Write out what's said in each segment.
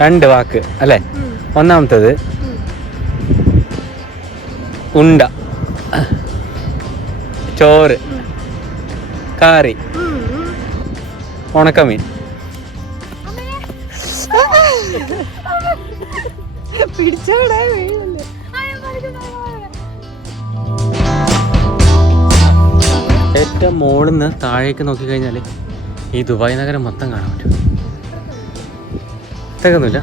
2 വാക്ക് അല്ലേ? ഒന്നാമത്തേത് ഉണ്ട, ചോറ്, കറി, ഉണക്കമീൻ. ഏറ്റവും മുകളിൽ നിന്ന് താഴേക്ക് നോക്കിക്കഴിഞ്ഞാൽ ഈ ദുബായ് നഗരം മൊത്തം കാണാൻ പറ്റും. തികന്നില്ല.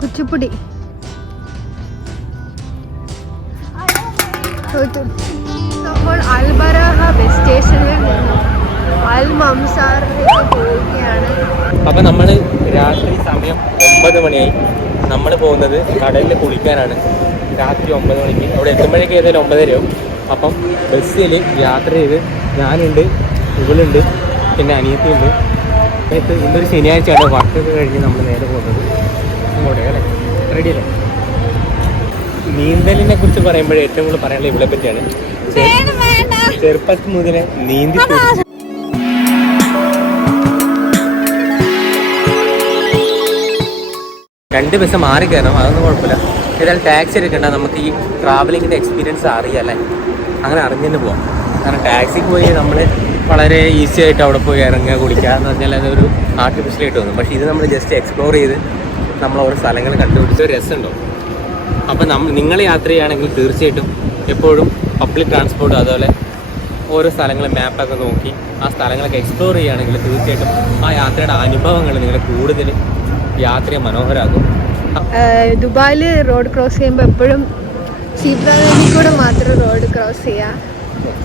കുച്ചിപ്പുടി നമ്മൾ അൽബറാഹ ബസ് സ്റ്റേഷനിൽ നിന്നും അൽ മംസാറിലേക്ക് പോവുകയാണ്. അപ്പം നമ്മൾ രാത്രി സമയം 9 മണിയായി. നമ്മൾ പോകുന്നത് കടലിൽ കുളിക്കാനാണ്. രാത്രി 9 മണിക്ക് അവിടെ എത്തുമ്പോഴേക്ക് ഏതായാലും 9:30 അപ്പം ബസ്സിൽ യാത്ര ചെയ്ത് ഞാനുണ്ട്, ഇവളുണ്ട്, പിന്നെ അനിയത്തിയുണ്ട്. ഇന്നൊരു ശനിയാഴ്ചയാണ്. വർക്കൊക്കെ കഴിഞ്ഞ് നമ്മൾ നേരെ പോകുന്നത് അങ്ങോട്ടേ അല്ലേ? റെഡി അല്ലേ? നീന്തലിനെ കുറിച്ച് പറയുമ്പോഴേ ഏറ്റവും കൂടുതൽ പറയാനുള്ള ഇവിടെ പറ്റിയാണ്. ചെറുപ്പത്തിൽ മുതലേ നീന്തി 2 ബസ് മാറി കയറണം, അതൊന്നും കുഴപ്പമില്ല. ഏതായാലും ടാക്സി എടുക്കണ്ട, നമുക്ക് ഈ ട്രാവലിങ്ങിൻ്റെ എക്സ്പീരിയൻസ് അറിയാമല്ലേ, അങ്ങനെ അറിഞ്ഞു പോവാം. കാരണം ടാക്സിക്ക് പോയി നമ്മൾ വളരെ ഈസി ആയിട്ട് അവിടെ പോയി ഇറങ്ങുക, കുടിക്കുക എന്ന് പറഞ്ഞാൽ അതൊരു ആർട്ടിഫിഷ്യലായിട്ട് തോന്നും. പക്ഷേ ഇത് നമ്മൾ ജസ്റ്റ് എക്സ്പ്ലോർ ചെയ്ത് നമ്മൾ ഓരോ സ്ഥലങ്ങൾ കണ്ടുപിടിച്ച ഒരു രസമുണ്ടാവും. അപ്പം നിങ്ങൾ യാത്ര ചെയ്യുകയാണെങ്കിൽ തീർച്ചയായിട്ടും എപ്പോഴും പബ്ലിക് ട്രാൻസ്പോർട്ട് അതുപോലെ ഓരോ സ്ഥലങ്ങൾ മാപ്പൊക്കെ നോക്കി ആ സ്ഥലങ്ങളൊക്കെ എക്സ്പ്ലോർ ചെയ്യുകയാണെങ്കിൽ തീർച്ചയായിട്ടും ആ യാത്രയുടെ അനുഭവങ്ങൾ നിങ്ങൾ കൂടുതൽ യാത്രയെ മനോഹരമാകും. ദുബായിൽ റോഡ് ക്രോസ് ചെയ്യുമ്പോൾ എപ്പോഴും സീബ്ര ലൈനിൽ കൂടെ മാത്രം റോഡ് ക്രോസ് ചെയ്യുക.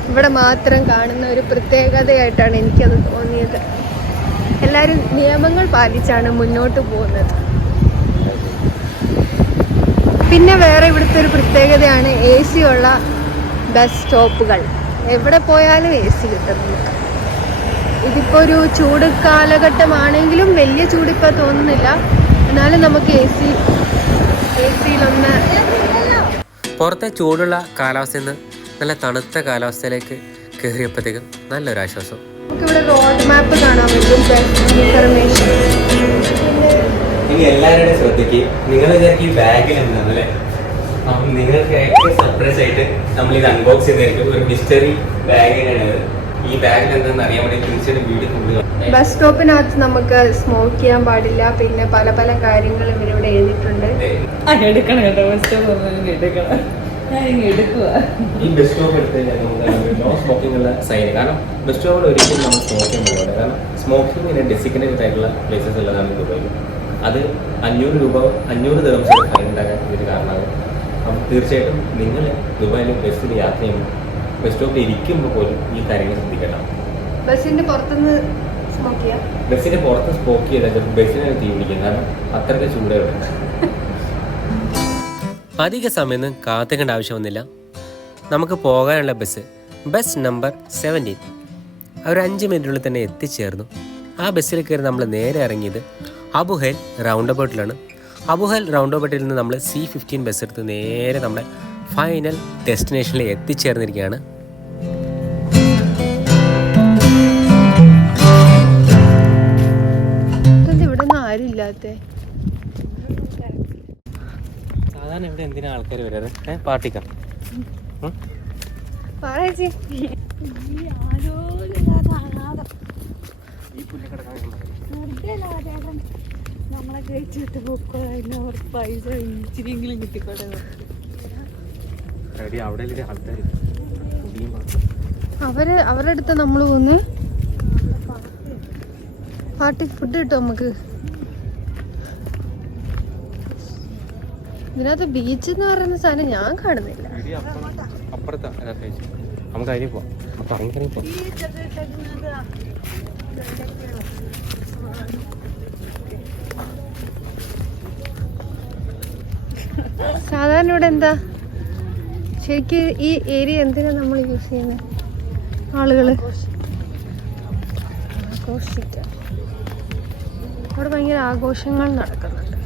ഇവിടെ മാത്രം കാണുന്ന ഒരു പ്രത്യേകതയായിട്ടാണ് എനിക്കത് തോന്നിയത്. എല്ലാവരും നിയമങ്ങൾ പാലിച്ചാണ് മുന്നോട്ട് പോകുന്നത്. പിന്നെ വേറെ ഇവിടുത്തെ ഒരു പ്രത്യേകതയാണ് AC ഉള്ള ബസ് സ്റ്റോപ്പുകൾ. എവിടെ പോയാലും AC കിട്ടും നമുക്ക്. ഇതിപ്പോൾ ഒരു ചൂട് കാലഘട്ടമാണെങ്കിലും വലിയ ചൂടിപ്പോൾ തോന്നുന്നില്ല. എന്നാലും നമുക്ക് AC-യിലൊന്ന് പുറത്തെ ചൂടുള്ള കാലാവസ്ഥയിൽ നിന്ന് നല്ല തണുത്ത കാലാവസ്ഥയിലേക്ക് കയറിയപ്പോഴത്തേക്കും നല്ലൊരാശ്വാസം. നമുക്കിവിടെ റോഡ് മാപ്പ് കാണാൻ പറ്റും. ഇൻഫർമേഷൻ ഇനി എല്ലാവരുടെയും ശ്രദ്ധിക്ക്. നിങ്ങൾ വിചാരിക്കും ഈ ബാഗിൽ എന്താണല്ലേ, അപ്പം നിങ്ങൾക്ക് ഏറ്റവും സർപ്രൈസ് ആയിട്ട് നമ്മൾ ഇത് അൺബോക്സ് ചെയ്തായിരിക്കും. ഒരു മിസ്റ്ററി ബാഗിനാണ്. ഈ ബാഗിൽ എന്താണെന്ന് അറിയാൻ വേണ്ടി തീർച്ചയായിട്ടും വീഡിയോ കൊണ്ടുപോകാം. ബസ് സ്റ്റോപ്പിനകത്ത് നമുക്ക് സ്മോക്ക് ചെയ്യാൻ പാടില്ല. പിന്നെ പല പല കാര്യങ്ങളും ഇവരിവിടെ എഴുതിയിട്ടുണ്ട്. ഈ ബസ് സ്റ്റോപ്പ് എടുത്ത് കഴിഞ്ഞാൽ നമുക്ക് നോ സ്മോക്കിംഗ് ഉള്ള സൈൻ. കാരണം ബസ് സ്റ്റോപ്പിൽ ഒരിക്കലും നമ്മൾ സ്മോക്ക് ചെയ്യാൻ പറ്റില്ല. കാരണം സ്മോക്കിങ്ങിന് ഡെസിഗ്നേറ്റഡ് ആയിട്ടുള്ള പ്ലേസസ് ഉള്ളതാണ് ദുബായിൽ. അത് 500 ദിർഹംസ് ഫൈൻ ഉണ്ടാക്കാൻ ഇതൊരു കാരണമാകും. അപ്പം തീർച്ചയായിട്ടും നിങ്ങൾ ദുബായിൽ ബസ്സിൽ യാത്ര ചെയ്യുമ്പോൾ ബസ് സ്റ്റോപ്പിൽ ഇരിക്കുമ്പോൾ പോലും ഈ കാര്യങ്ങൾ ശ്രദ്ധിക്കണം. ബസ്സിന്റെ പുറത്തുനിന്ന് സ്മോക്ക് ചെയ്യാം. ബസ്സിന്റെ പുറത്ത് സ്മോക്ക് ചെയ്താൽ ബസ്സിനെ തീ പിടിക്കും. കാരണം അത്രയ്ക്ക് ചൂടാണ്. അധിക സമയമൊന്നും കാത്തിക്കേണ്ട ആവശ്യമൊന്നുമില്ല. നമുക്ക് പോകാനുള്ള ബസ് നമ്പർ 17 ഒരു 5 മിനിറ്റിനുള്ളിൽ തന്നെ എത്തിച്ചേർന്നു. ആ ബസ്സിൽ കയറി നമ്മൾ നേരെ ഇറങ്ങിയത് അബുഹൈൽ റൗണ്ട് അബൌട്ടിലാണ്. അബുഹൈൽ റൗണ്ട് അബൌട്ടിൽ നിന്ന് നമ്മൾ C15 ബസ് എടുത്ത് നേരെ നമ്മുടെ ഫൈനൽ ഡെസ്റ്റിനേഷനിൽ എത്തിച്ചേർന്നിരിക്കുകയാണ്. ഇവിടെ ഒന്നും ആരും ഇല്ലാത്ത സാധാരണ ഇവിടെ എന്തിനാ ആൾക്കാർ വരാറ്? പാർട്ടിക്കാം അവരുടെ അടുത്ത് നമ്മൾ പോന്ന് പാർട്ടി ഫുഡ് കിട്ടും നമുക്ക്. ഇതിനകത്ത് ബീച്ച് എന്ന് പറയുന്ന സാധനം ഞാൻ കാണുന്നില്ല. നമുക്ക് അതിന് പോവാം. സാധാരണ ഇവിടെ എന്താ ശരിക്കും ഈ ഏരിയ എന്തിനാ നമ്മൾ യൂസ് ചെയ്യുന്നത്? ആളുകള് ആഘോഷിക്കാൻ. അവിടെ ഭയങ്കര ആഘോഷങ്ങൾ നടക്കുന്നുണ്ട്.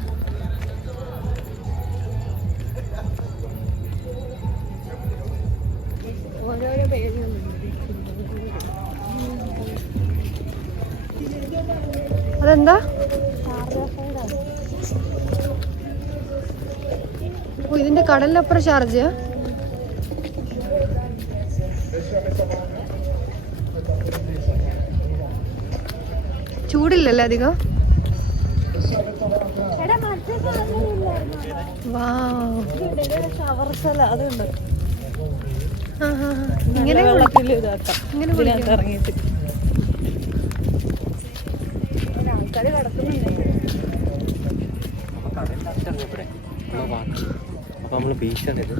ഓരോരോ പേരുകളുണ്ട്. അതെന്താ? ഓ, ഇതിന്റെ കടലിനപ്പുറം ഷാർജ. ചൂടില്ലല്ലേ അധികം? ഇങ്ങനെ ഇറങ്ങിയിട്ട് ആൾക്കാര് അപ്പൊ നമ്മള് ബീച്ചാണ് ഇത്.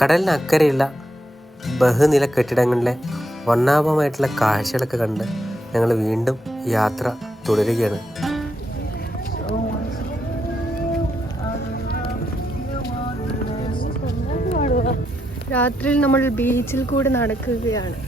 കടലിന് അക്കരെയുള്ള ബഹുനില കെട്ടിടങ്ങളിലെ വർണ്ണാഭമായിട്ടുള്ള കാഴ്ചകളൊക്കെ കണ്ട് ഞങ്ങൾ വീണ്ടും യാത്ര തുടരുകയാണ്. രാത്രിയിൽ നമ്മൾ ബീച്ചിൽ കൂടെ നടക്കുകയാണ്.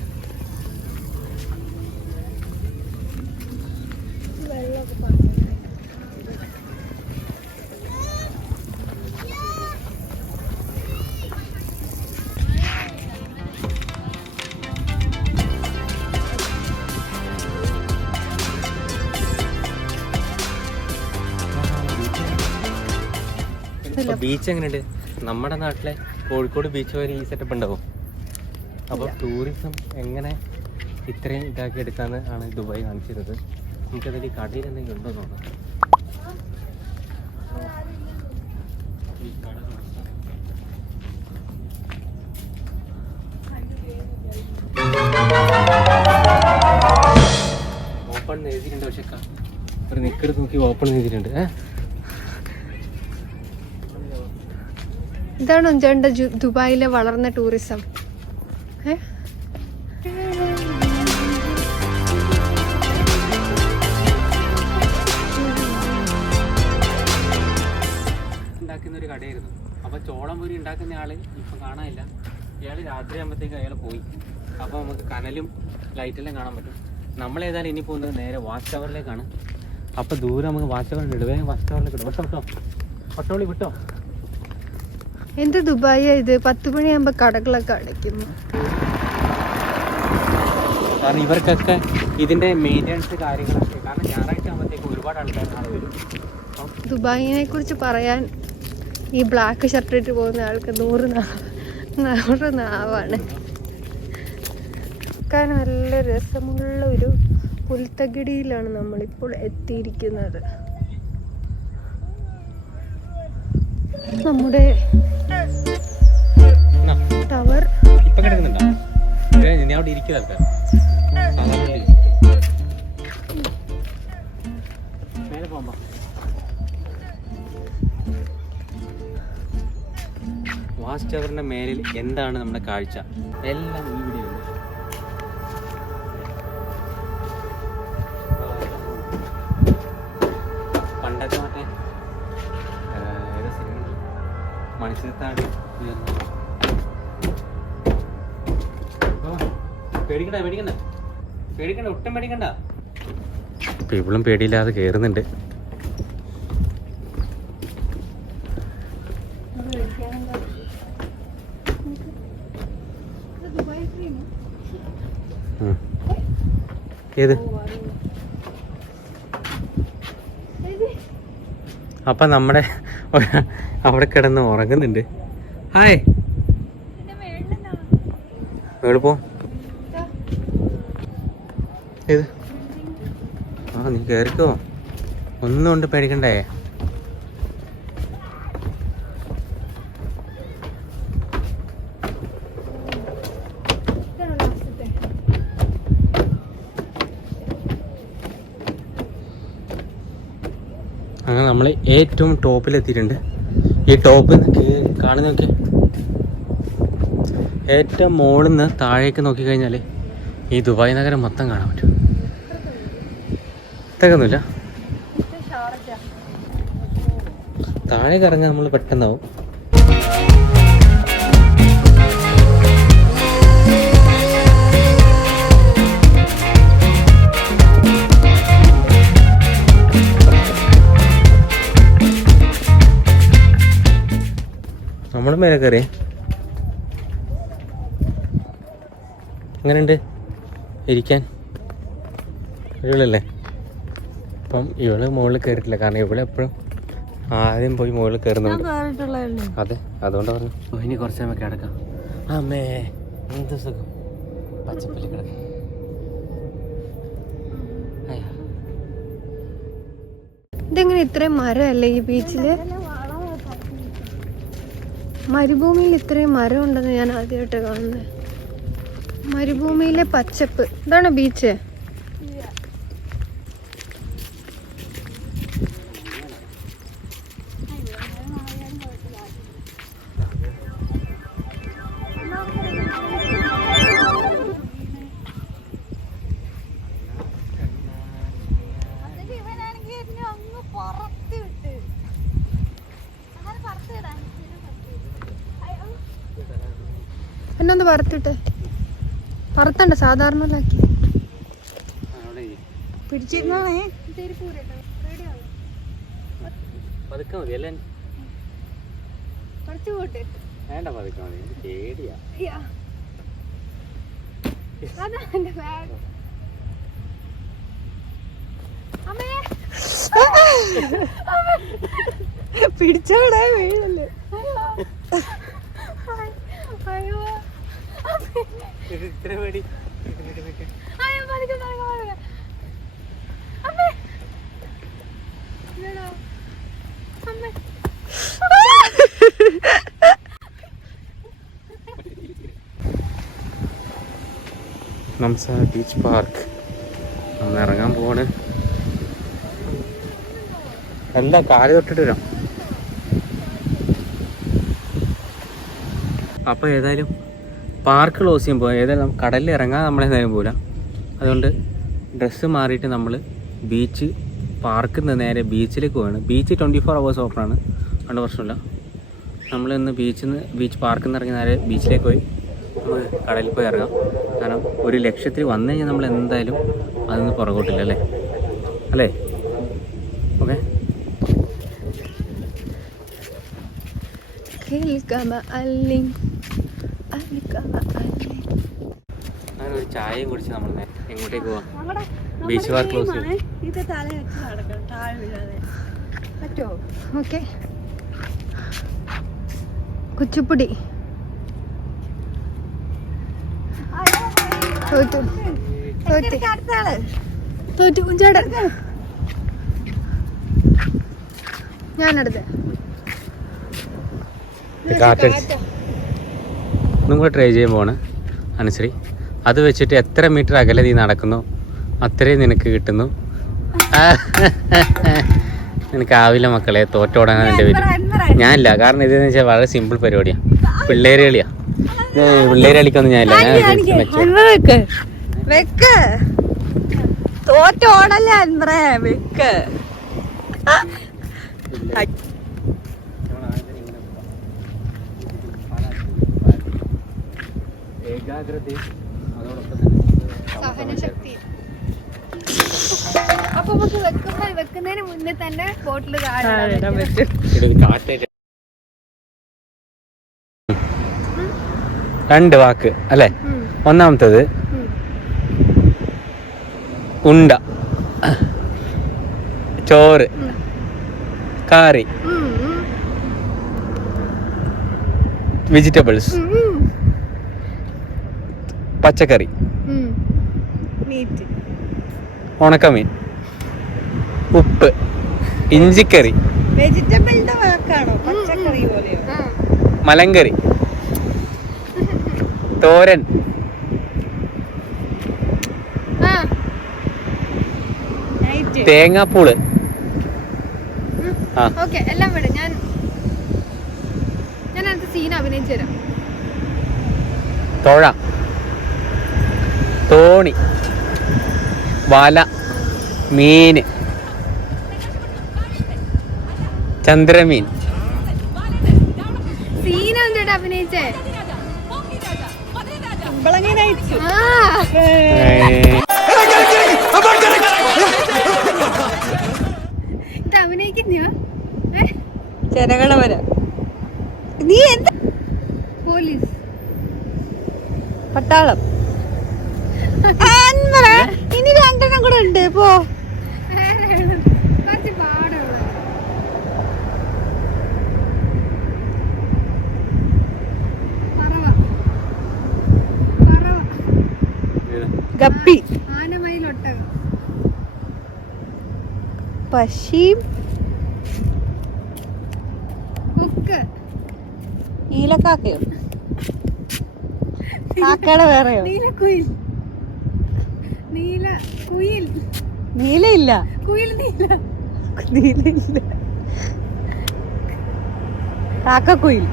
ബീച്ച് എങ്ങനെയുണ്ട്? നമ്മുടെ നാട്ടിലെ കോഴിക്കോട് ബീച്ച് വരെ ഈ സെറ്റപ്പ് ഉണ്ടാവും. അപ്പോൾ ടൂറിസം എങ്ങനെ ഇത്രയും ഇതാക്കി എടുക്കാന്ന് ആണ് ദുബായ് കാണിച്ചിരുന്നത്. നമുക്കതിൽ കടയിൽ എന്തെങ്കിലും ഉണ്ടോ നോക്കാം. ഓപ്പൺ എഴുതിയിട്ടുണ്ട്. പക്ഷെ ഒരു നിക്കറ് നോക്കി ഓപ്പൺ ചെയ്തിട്ടുണ്ട്. ഇതാണോ ചേട്ടൻ്റെ ദുബായിലെ വളർന്ന ടൂറിസം? ഉണ്ടാക്കുന്ന ഒരു കടയായിരുന്നു. അപ്പൊ ചോളം പൊരി ഉണ്ടാക്കുന്ന ആള് ഇപ്പൊ കാണാനില്ല. ഇയാള് രാത്രി ആകുമ്പോഴത്തേക്ക് അയാൾ പോയി. അപ്പൊ നമുക്ക് കനലും ലൈറ്റെല്ലാം കാണാൻ പറ്റും. നമ്മളേതായാലും ഇനി പോകുന്നത് നേരെ വാച്ച് ടവറിലേക്കാണ്. അപ്പൊ ദൂരെ നമുക്ക് വാച്ച് ടവർ ഉണ്ട്. വേഗം വാച്ച് ടവറിലേക്ക് ഇടും. വിട്ടോ പട്ടോളി വിട്ടോ. എന്ത് ദുബായി ഇത്? 10 മണിയാകുമ്പോ കടകളൊക്കെ അടയ്ക്കുന്നു. കാരണം ഇവർക്കൊക്കെ ഇതിന്റെ മെയിൻ്റെനൻസ് കാര്യങ്ങളൊക്കെ, കാരണം ഞായറാഴ്ച ആകുമ്പോഴത്തേക്ക് ഒരുപാട് ആൾക്കാർ വരും. ദുബായിനെ കുറിച്ച് പറയാൻ ഈ ബ്ലാക്ക് ഷർട്ട് ഇട്ട് പോകുന്ന ആൾക്ക് 100 നാവാണ്. കാരണം നല്ല രസമുള്ള ഒരു പുൽത്തകിടിയിലാണ് നമ്മളിപ്പോൾ എത്തിയിരിക്കുന്നത്. നമ്മുടെ ടവർ ഇപ്പൊ കിടക്കുന്നുണ്ടോ? ഇനി അവിടെ ഇരിക്കുന്ന ആൾക്കാർ മേലെ പോകുമ്പോ വാച്ച് ടവറിന്റെ മേലിൽ എന്താണ് നമ്മുടെ കാഴ്ച എല്ലാം ഈ വീഡിയോ ഉണ്ട്. പണ്ടത്തെ മറ്റേ ഏതാ സിനിമ മണിച്ചിരത്താടി പേടിക്കണ്ട ഒട്ടും പേടിക്കണ്ട. ഇപ്പൊ ഇവളും പേടിയില്ലാതെ കേറുന്നുണ്ട്. ഏത്? അപ്പൊ നമ്മുടെ അവിടെ കിടന്ന് ഉറങ്ങുന്നുണ്ട്. ഹായ് എളുപ്പോ ഏത്? നീ കേറിക്കോ, ഒന്നും കൊണ്ട് പേടിക്കണ്ടേ. അങ്ങനെ നമ്മൾ ഏറ്റവും ടോപ്പിലെത്തിയിട്ടുണ്ട്. ഈ ടോപ്പ് കാണുന്ന നോക്കി, ഏറ്റവും മുകളിൽ നിന്ന് താഴേക്ക് നോക്കിക്കഴിഞ്ഞാൽ ഈ ദുബായ് നഗരം മൊത്തം കാണാൻ പറ്റും. ഇതൊക്കെയൊന്നുമില്ല, താഴേക്ക് ഇറങ്ങാൻ നമ്മൾ പെട്ടെന്നാവും. നമ്മൾ മേലെ കയറി എങ്ങനെയുണ്ട് ഇരിക്കാൻ? അടിപൊളിയല്ലേ? അപ്പം ഇവള് മുകളിൽ കയറിയിട്ടില്ല, കാരണം ഇവിടെ എപ്പോഴും ആദ്യം പോയി മുകളിൽ കയറുന്നുണ്ട്. അതെ, അതുകൊണ്ട് പറഞ്ഞു ഇനി കുറച്ച് സമയം കിടക്കാം. അമ്മേ എന്ത് സുഖം, പച്ചപ്പിൽ കിടക്കാം. ഇതെങ്ങനെ ഇത്രയും മരമല്ലേ ഈ ബീച്ചില്? മരുഭൂമിയിൽ ഇത്രയും മരം ഉണ്ടെന്ന് ഞാൻ ആദ്യമായിട്ട് കാണുന്നത്. മരുഭൂമിയിലെ പച്ചപ്പ്. ഇതാണോ ബീച്ച്? എന്നൊന്ന് വറുത്തിട്ട് വറുത്തണ്ട, സാധാരണ പിടിച്ചിരുന്നാണേ. പിടിച്ചോടാ വീഴല്ലേ. അയ്യോ ഇത്ര പേടി. നംസ ബീച്ച് പാർക്ക് നമ്മൾ ഇറങ്ങാൻ പോവാണ്. എന്താ കാല് തൊട്ടിട്ട് വരാം. അപ്പോൾ ഏതായാലും പാർക്ക് ക്ലോസ് ചെയ്യുമ്പോൾ ഏതായാലും കടലിൽ ഇറങ്ങാതെ നമ്മളേതായാലും പോരാ. അതുകൊണ്ട് ഡ്രസ്സ് മാറിയിട്ട് നമ്മൾ ബീച്ച് പാർക്കിൽ നിന്ന് നേരെ ബീച്ചിലേക്ക് പോവാണ്. ബീച്ച് 24 hours ഓപ്പണാണ്, അതുകൊണ്ട് പ്രശ്നമില്ല. നമ്മളിന്ന് ബീച്ച് പാർക്കിൽ നിന്ന് ഇറങ്ങി നേരെ ബീച്ചിലേക്ക് പോയി നമ്മൾ കടലിൽ പോയി ഇറങ്ങാം. കാരണം ഒരു ലക്ഷ്യത്തിൽ വന്നു കഴിഞ്ഞാൽ നമ്മൾ എന്തായാലും അതൊന്നും പുറകോട്ടില്ല അല്ലേ? ഓക്കെ. അങ്ങനെ ഒരു ചായയും കുടിച്ച് നമ്മൾ എങ്ങോട്ടേക്ക് പോവാം? ബീച്ച് പാർക്ക് ക്ലോസ് ചെയ്യും. ഓക്കെ. കുച്ചിപ്പുടി ഞാനടുത്ത് ഒന്നും കൂടെ ട്രൈ ചെയ്യാൻ പോവാണ് അനുശ്രീ. അത് വെച്ചിട്ട് എത്ര മീറ്റർ അകലെ നീ നടക്കുന്നു അത്രയും നിനക്ക് കിട്ടുന്നു. നിനക്കാവില്ല മക്കളെ, തോറ്റോടാനാണ് എൻ്റെ പേര്. ഞാനില്ല, കാരണം ഇതെന്ന് വെച്ചാൽ വളരെ സിമ്പിൾ പരിപാടിയാണ്. പിള്ളേര് കളിയാ. പിള്ളേര് കളിക്കൊന്നും ഞാനില്ല. തോറ്റോടല്ലേ അൻപറേ വെക്ക്. അപ്പൊ നമുക്ക് വെക്കുന്നതിന് മുന്നേ തന്നെ ബോട്ടിൽ രണ്ട് വാക്ക് അല്ലേ? ഒന്നാമത്തത് ഉണ്ട, ചോറ്, കറി, വെജിറ്റബിൾസ്, പച്ചക്കറി, ഉണക്കമീൻ, ഉപ്പ്, ഇഞ്ചിക്കറി, വെജിറ്റബിളിന്റെ വാക്കാണോ? പച്ചക്കറി പോലെയോ? മലങ്കറി, തോരൻ, തേങ്ങാപ്പൂള്. എല്ലാം വിടും. ഞാൻ അടുത്ത സീൻ അഭിനയിച്ചു തരാം. തോഴ, തോണി, വല, മീന്, ചന്ദ്രമീൻ. സീന എന്തിട്ട് അഭിനയിച്ചേ? ഇത് അഭിനയിക്കുന്നോ? ജനഗണമന. നീ എന്താ? പോലീസ്, പട്ടാളം, ഇനി രണ്ടെണ്ണം കൂടെ ഉണ്ട് പോ. കുറച്ച് പാടുള്ളൂ. പറവ പറവ ഗപ്പി, ആനമയിലൊട്ടകം, പശി, കൊക്ക്, നീലക്കാക്കയോ? കാക്കയുടെ വേറെയോ? നീലക്കുയിൽ, നീല കുയിൽ, നീലയില്ല, കുയിൽ നീല, നീലയില്ല, കാക്കക്കുയിൽ.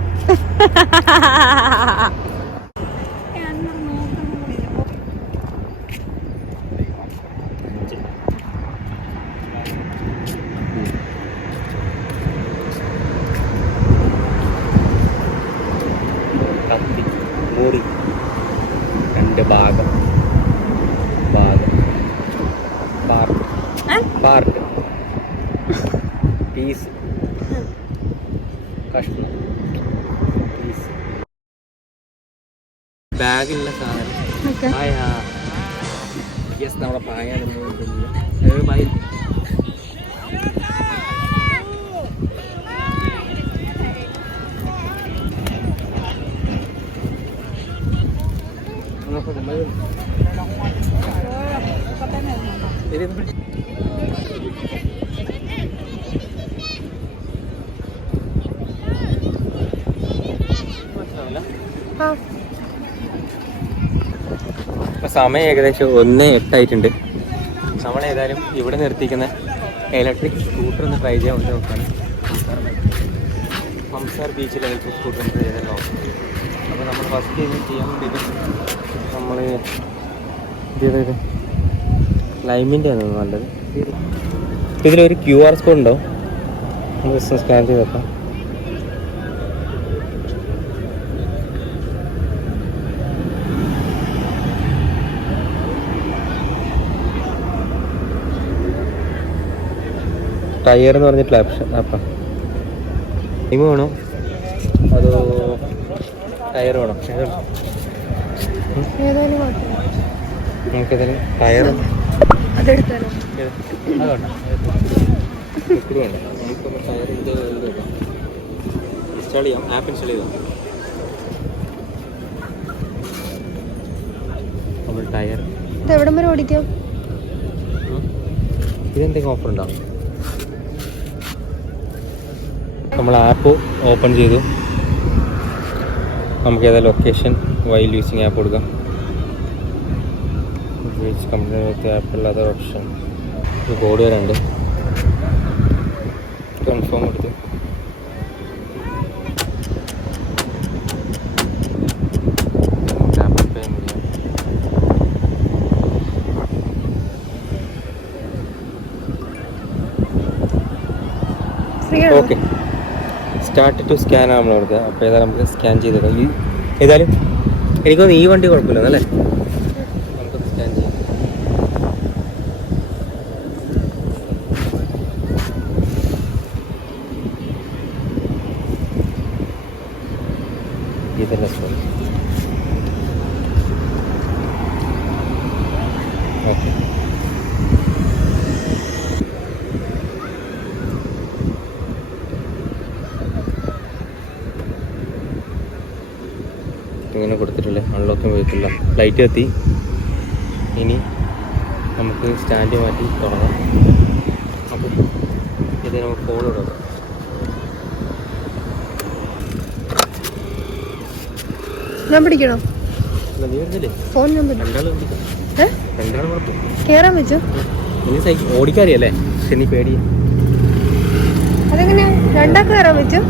കത്തി, മുറി, രണ്ട് ഭാഗം, പാർട്ട്, പീസ്, കഷ്ണം, പീസ്. ബാഗിലുള്ള സാധനം പായ. യെസ്, നമ്മുടെ പായാണ് പായ. സമയം ഏകദേശം 1:08 നമ്മളേതായാലും ഇവിടെ നിർത്തിക്കുന്ന ഇലക്ട്രിക് സ്കൂട്ടർ ഒന്ന് ട്രൈ ചെയ്യാൻ വേണ്ടി നോക്കുകയാണ്. ഹംസാർ ബീച്ചിൽ ഇലക്ട്രിക് സ്കൂട്ടർ ഒന്ന് ട്രൈ ചെയ്താൽ നോക്കാം. അപ്പോൾ നമ്മൾ ഫസ്റ്റ് ചെയ്യാൻ വേണ്ടിയിട്ട് നമ്മൾ ഇത് ലൈമിൻ്റെ ആണ് നല്ലത്. ഇതിലൊരു QR കോഡ് ഉണ്ടോ? നമ്മൾ സ്കാൻ ചെയ്ത് വെക്കാം. ടയർ എന്ന് പറഞ്ഞിട്ടുള്ള ഓപ്ഷൻ അപ്പം ടൈം വേണോ അതോ ടയർ വേണോ? നമുക്കിതിൽ ടയർ അതെടുത്താലോ? അതുകൊണ്ട് ഒത്തിരി വേണ്ട. നമുക്കൊന്ന് ടയർ ഇത് നോക്കാം. ഇൻസ്റ്റാൾ ചെയ്യാം, ആപ്പ് ഇൻസ്റ്റാൾ ചെയ്യാം. നമ്മൾ ടയർ എവിടം വരെ ഓടിക്കാം? ഇതെന്തെങ്കിലും ഓഫർ ഉണ്ടാവും? നമ്മൾ ആപ്പ് ഓപ്പൺ ചെയ്തു. നമുക്ക് ഏതാ ലൊക്കേഷൻ വൈൽ യൂസിങ് ആപ്പ് കൊടുക്കാം. കമ്പനി ആപ്പ് ഉള്ള അതർ ഓപ്ഷൻ. ഒരു കോഡ് വരാണ്ട് കൺഫേം എടുത്ത് ആപ്പിൾ പേ ചെയ്യാം. ഓക്കെ, സ്റ്റാർട്ട് ടു സ്കാൻ ആണ് നമ്മൾ കൊടുക്കുക. അപ്പോൾ ഏതായാലും നമുക്ക് സ്കാൻ ചെയ്തേക്കാം. ഈ ഏതായാലും എനിക്കൊന്ന് ഈ വണ്ടി കുഴപ്പമില്ല അല്ലേ? നമുക്കൊന്ന് സ്കാൻ ചെയ്യാം. ഇതല്ല സ്പോൺസ്. ഓക്കെ, ഇങ്ങനെ കൊടുത്തിട്ടില്ലേ അൺലോക്കിങ് വെഹിക്കിളില്ല. ലൈറ്റ് എത്തി. ഇനി നമുക്ക് സ്റ്റാൻഡ് മാറ്റി തുടങ്ങാം. അപ്പോൾ ഇത് നമുക്ക് ഫോൺ ഇടാം. ഞാൻ പിടിക്കണോ? അല്ല, നീ വരുന്നില്ലേ? ഫോൺ ഞാൻ രണ്ടാളും പിടിക്കാം. രണ്ടാളും കുഴപ്പം. കേറാൻ വെച്ചോ? ഇനി സൈക്കിൾ ഓടിക്കാറിയല്ലേ? പക്ഷെ നീ പേടിയ. അതെങ്ങനെയാ? രണ്ടാൾക്ക് കയറാൻ വെച്ചോ?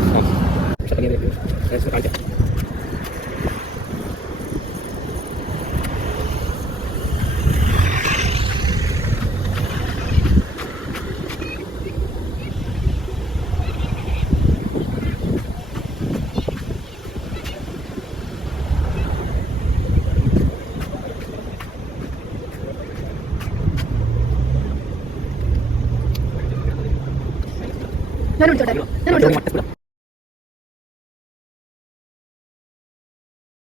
ഞാൻ വിളിച്ചോട്ടെ?